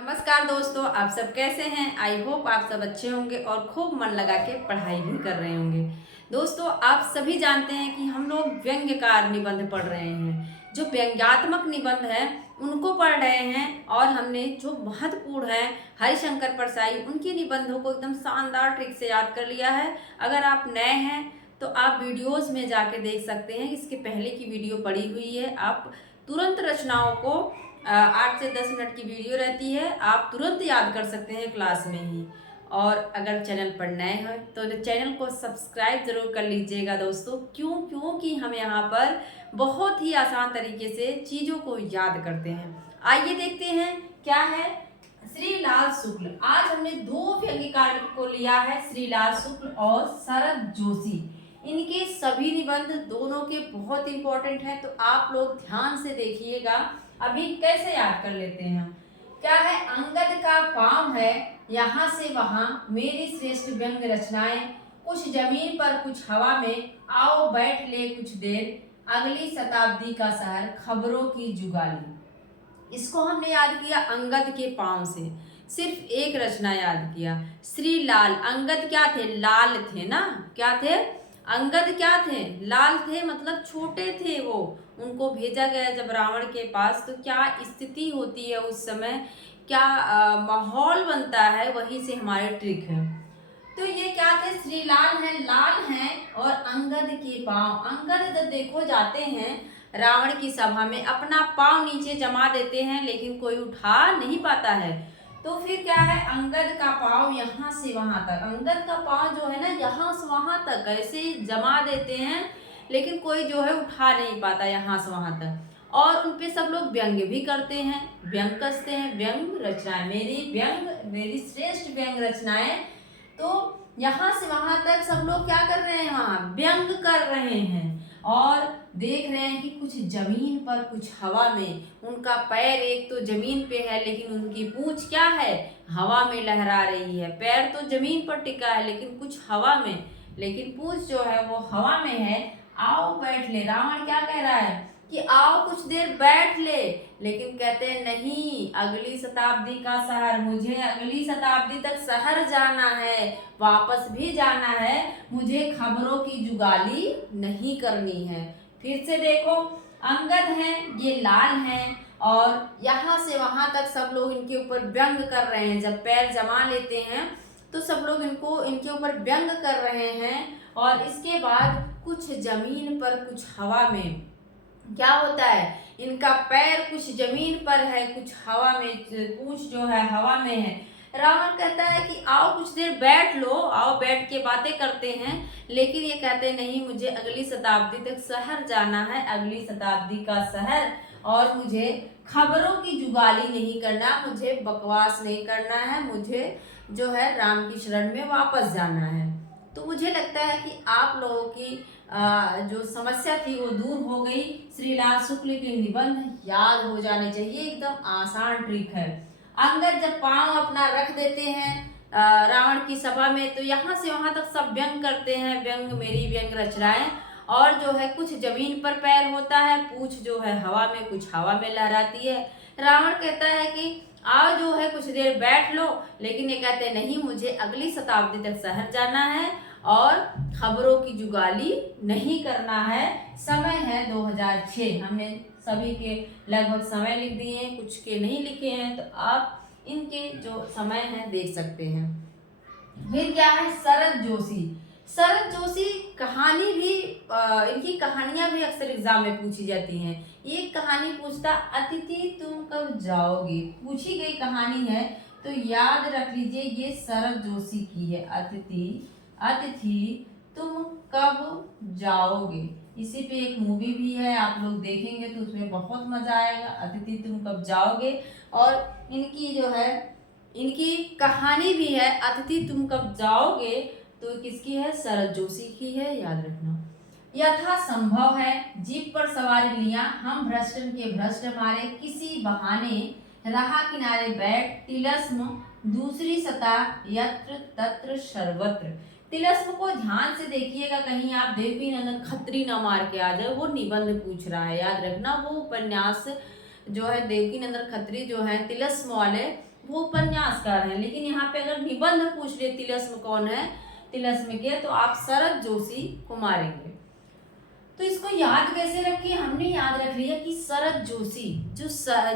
नमस्कार दोस्तों, आप सब कैसे हैं। आई होप आप सब अच्छे होंगे और खूब मन लगा के पढ़ाई भी कर रहे होंगे। दोस्तों, आप सभी जानते हैं कि हम लोग व्यंग्यकार निबंध पढ़ रहे हैं। जो व्यंग्यात्मक निबंध है उनको पढ़ रहे हैं और हमने जो महत्वपूर्ण है हरिशंकर परसाई उनके निबंधों को एकदम शानदार ट्रिक से याद कर लिया है। अगर आप नए हैं तो आप वीडियोस में जाके देख सकते हैं। इसके पहले की वीडियो पड़ी हुई है। आप तुरंत रचनाओं को 8 से 10 मिनट की वीडियो रहती है, आप तुरंत याद कर सकते हैं क्लास में ही। और अगर चैनल पर नए हैं तो चैनल को सब्सक्राइब जरूर कर लीजिएगा दोस्तों। क्योंकि हम यहाँ पर बहुत ही आसान तरीके से चीज़ों को याद करते हैं। आइए देखते हैं क्या है। श्रीलाल शुक्ल, आज हमने दो व्यंग्यकार को लिया है, श्रीलाल शुक्ल और शरद जोशी। इनके सभी निबंध दोनों के बहुत इंपॉर्टेंट हैं, तो आप लोग ध्यान से देखिएगा। अभी कैसे याद कर लेते हैं हम। क्या है, अंगद का पाँव है यहाँ से वहां, मेरी श्रेष्ठ व्यंग रचनाएं, कुछ जमीन पर कुछ हवा में, आओ बैठ ले कुछ देर, अगली शताब्दी का शहर, खबरों की जुगाली। इसको हमने याद किया अंगद के पाँव से, सिर्फ एक रचना याद किया। श्री लाल, अंगद क्या थे, लाल थे ना, क्या थे, अंगद क्या थे, लाल थे, मतलब छोटे थे वो। उनको भेजा गया जब रावण के पास, तो क्या स्थिति होती है उस समय, क्या माहौल बनता है, वहीं से हमारे ट्रिक है। तो ये क्या थे, श्रीलाल हैं, लाल हैं और अंगद के पाँव। अंगद जब देखो जाते हैं रावण की सभा में, अपना पाँव नीचे जमा देते हैं लेकिन कोई उठा नहीं पाता है। तो फिर क्या है, अंगद का पाँव यहाँ से वहां तक, अंगद का पाँव जो है ना यहाँ से वहां तक ऐसे जमा देते हैं लेकिन कोई जो है उठा नहीं पाता यहाँ से वहां तक। और उनपे सब लोग व्यंग्य भी करते हैं, व्यंग कसते हैं, व्यंग रचनाएं, मेरी श्रेष्ठ व्यंग रचनाएं। तो यहाँ से वहां तक सब लोग क्या कर रहे हैं, वहां व्यंग कर रहे हैं और देख रहे हैं कि कुछ जमीन पर कुछ हवा में। उनका पैर एक तो जमीन पे है लेकिन उनकी पूंछ क्या है, हवा में लहरा रही है। पैर तो जमीन पर टिका है लेकिन कुछ हवा में, लेकिन पूंछ जो है वो हवा में है। आओ बैठ ले, रावण क्या कह रहा है कि आओ कुछ देर बैठ ले, लेकिन कहते हैं नहीं, अगली शताब्दी का शहर, मुझे अगली शताब्दी तक शहर जाना है, वापस भी जाना है, मुझे खबरों की जुगाली नहीं करनी है। फिर से देखो, अंगद हैं, ये लाल हैं और यहाँ से वहां तक सब लोग इनके ऊपर व्यंग कर रहे हैं। जब पैर जमा लेते हैं तो सब लोग इनके ऊपर व्यंग कर रहे हैं। और इसके बाद कुछ जमीन पर कुछ हवा में, क्या होता है, इनका पैर कुछ जमीन पर है कुछ हवा में, पूंछ जो है हवा में है। रावण कहता है कि आओ कुछ देर बैठ लो, आओ बैठ के बातें करते हैं, लेकिन ये कहते हैं नहीं, मुझे अगली शताब्दी तक शहर जाना है, अगली शताब्दी का शहर, और मुझे खबरों की जुगाली नहीं करना, मुझे बकवास नहीं करना है, मुझे जो है राम की शरण में वापस जाना है। तो मुझे लगता है कि आप लोगों की जो समस्या थी वो दूर हो गई। श्रीलाल शुक्ल के निबंध याद हो जाने चाहिए, एकदम आसान ट्रिक है। अंगद जब पांव अपना रख देते हैं रावण की सभा में, तो यहाँ से वहां तक सब व्यंग करते हैं, व्यंग मेरी व्यंग रचनाएं। और जो है कुछ जमीन पर पैर होता है, पूंछ जो है हवा में, कुछ हवा में लहराती है। रावण कहता है कि आओ जो है कुछ देर बैठ लो, लेकिन ये कहते हैं नहीं, मुझे अगली शताब्दी तक शहर जाना है और खबरों की जुगाली नहीं करना है। समय है 2006, हमने सभी के लगभग समय लिख दिए हैं, कुछ के नहीं लिखे हैं, तो आप इनके जो समय है देख सकते हैं। फिर क्या है, शरद जोशी। शरद जोशी कहानी भी इनकी कहानियां भी अक्सर एग्जाम में पूछी जाती हैं। एक कहानी पूछता, अतिथि तुम कब जाओगे, पूछी गई कहानी है, तो याद रख लीजिए ये शरद जोशी की है। अतिथि तुम कब जाओगे। इसी पे एक मूवी भी है, आप लोग देखेंगे तो उसमें बहुत मजा आएगा, अतिथि तुम कब जाओगे। और इनकी जो है इनकी कहानी भी है, अतिथि तुम कब जाओगे, तो किसकी है, शरद जोशी की है, याद रखना। यथा संभव है जीप पर सवारी लिया, हम भ्रष्टन के भ्रष्ट मारे, किसी बहाने रहा किनारे बैठ, तिलस्म दूसरी सतह यत्र तत्र सर्वत्र। तिलस्म को ध्यान से देखिएगा, कहीं आप देवी नंदन खत्री ना मार के आ जाए, वो निबंध पूछ रहा है, याद रखना। वो उपन्यास जो है देवकी नंदन खत्री जो है तिलस्म वाले, वो उपन्यासकार हैं, लेकिन यहाँ पे अगर निबंध पूछ ले तिलस्म कौन है, तिलस्म के, तो आप शरद जोशी को मारेंगे। तो इसको याद कैसे रखिए, हमने याद रख लिया कि शरद जोशी, जो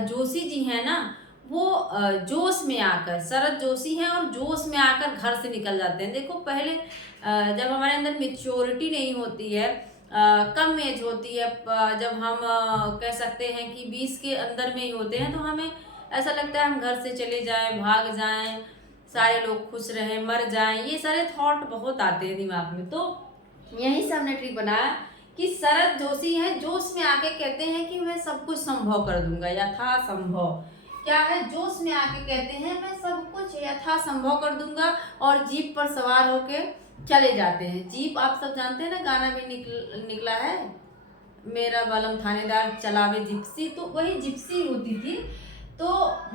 जोशी जी हैं ना, वो जोश में आकर, शरद जोशी हैं और जोश में आकर घर से निकल जाते हैं। देखो पहले जब हमारे अंदर मेच्योरिटी नहीं होती है, कम एज होती है, जब हम कह सकते हैं कि 20 के अंदर में ही होते हैं, तो हमें ऐसा लगता है हम घर से चले जाएं, भाग जाएं, सारे लोग खुश रहें, मर जाएं, ये सारे थॉट बहुत आते हैं दिमाग में। तो यही से हमने ट्रिक बनाया कि शरद जोशी है, जोश में आके कहते हैं कि मैं सब कुछ संभव कर दूंगा, यथा संभव। क्या है, जोश में आके कहते हैं मैं सब कुछ यथा संभव कर दूंगा, और जीप पर सवार होके चले जाते हैं। जीप आप सब जानते हैं ना, गाना भी निकला है, मेरा बालम थानेदार चलावे जिप्सी, तो वही जिप्सी होती थी। तो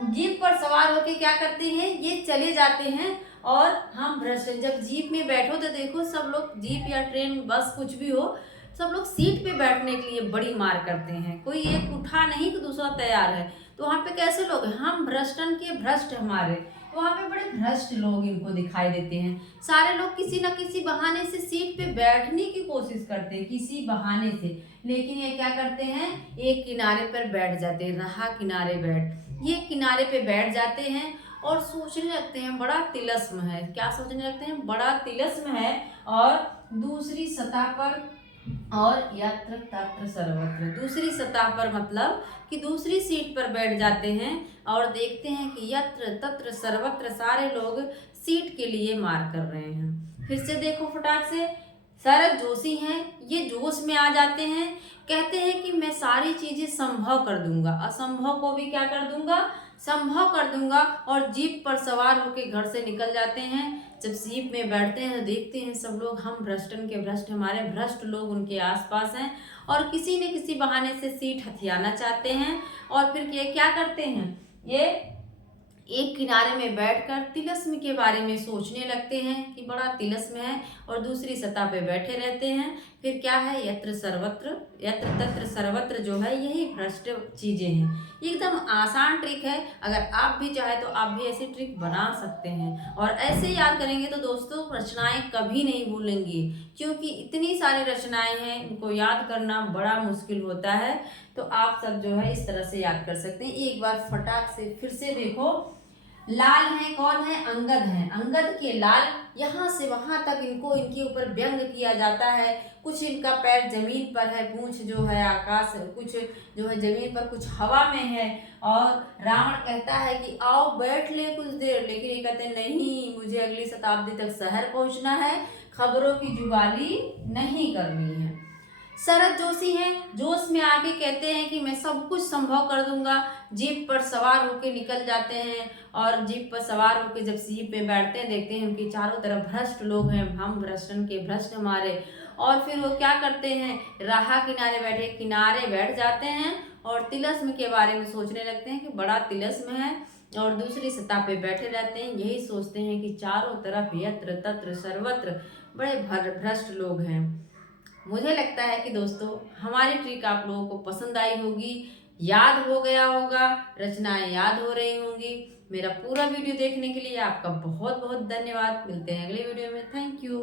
जीप पर सवार होके क्या करते हैं, ये चले जाते हैं। और हम भ्रष्ट, जब जीप में बैठो तो देखो सब लोग, जीप या ट्रेन बस कुछ भी हो, सब लोग सीट पे बैठने के लिए बड़ी मार करते हैं, कोई एक उठा नहीं कि दूसरा तैयार है। तो वहाँ पे कैसे लोग हैं, हम भ्रष्टन के भ्रष्ट हमारे, तो वहाँ पे बड़े भ्रष्ट लोग इनको दिखाई देते हैं। सारे लोग किसी न किसी बहाने से सीट पे बैठने की कोशिश करते हैं, किसी बहाने से, लेकिन ये क्या करते हैं, एक किनारे पर बैठ जाते हैं, रहा किनारे बैठ, ये किनारे पे बैठ जाते हैं और सोचने लगते हैं बड़ा तिलस्म है। क्या सोचने लगते हैं, बड़ा तिलस्म है। और दूसरी सतह पर, और यत्र तत्र सर्वत्र, दूसरी सतह पर मतलब कि दूसरी सीट पर बैठ जाते हैं और देखते हैं कि यत्र तत्र सर्वत्र सारे लोग सीट के लिए मार कर रहे हैं। फिर से देखो फटाक से, शरद जोशी हैं, ये जोश में आ जाते हैं, कहते हैं कि मैं सारी चीजें संभव कर दूंगा, असंभव को भी क्या कर दूंगा, संभव कर दूंगा। और जीप पर सवार होकर घर से निकल जाते हैं। जब जीप में बैठते हैं तो देखते हैं सब लोग, हम भ्रष्टन के भ्रष्ट, हमारे भ्रष्ट लोग उनके आसपास हैं और किसी न किसी बहाने से सीट हथियाना चाहते हैं। और फिर ये क्या करते हैं, ये एक किनारे में बैठकर तिलस्म के बारे में सोचने लगते हैं कि बड़ा तिलस्म है, और दूसरी सतह पे बैठे रहते हैं। फिर क्या है, यत्र सर्वत्र, यत्र तत्र सर्वत्र जो है, यही भ्रष्ट चीजें हैं। एकदम आसान ट्रिक है, अगर आप भी चाहे तो आप भी ऐसी ट्रिक बना सकते हैं। और ऐसे याद करेंगे तो दोस्तों रचनाएं कभी नहीं भूलेंगी, क्योंकि इतनी सारी रचनाएं हैं, इनको याद करना बड़ा मुश्किल होता है। तो आप सब जो है इस तरह से याद कर सकते हैं। एक बार फटाक से फिर से देखो, लाल है, कौन है, अंगद है, अंगद के लाल, यहाँ से वहां तक इनको, इनके ऊपर व्यंग किया जाता है। कुछ इनका पैर जमीन पर है, पूंछ जो है आकाश, कुछ जो है जमीन पर, कुछ हवा में है। और रावण कहता है कि आओ बैठ ले कुछ देर, लेकिन ये कहते हैं नहीं, मुझे अगली शताब्दी तक शहर पहुंचना है, खबरों की जुगाली नहीं करनी है। शरद जोशी हैं, जोश में आके कहते हैं कि मैं सब कुछ संभव कर दूंगा। जीप पर सवार होके निकल जाते हैं, और जीप पर सवार होके जब जीप पे बैठते हैं देखते हैं उनके चारों तरफ भ्रष्ट लोग हैं, हम भ्रष्टन के भ्रष्ट हमारे। और फिर वो क्या करते हैं, राह किनारे बैठे, किनारे बैठ जाते हैं और तिलस्म के बारे में सोचने लगते हैं कि बड़ा तिलस्म है, और दूसरी सतह पे बैठे रहते हैं। यही सोचते हैं कि चारों तरफ यत्र तत्र सर्वत्र बड़े भ्रष्ट लोग हैं। मुझे लगता है कि दोस्तों हमारी ट्रिक आप लोगों को पसंद आई होगी, याद हो गया होगा, रचनाएं याद हो रही होंगी। मेरा पूरा वीडियो देखने के लिए आपका बहुत बहुत धन्यवाद। मिलते हैं अगले वीडियो में। Thank you.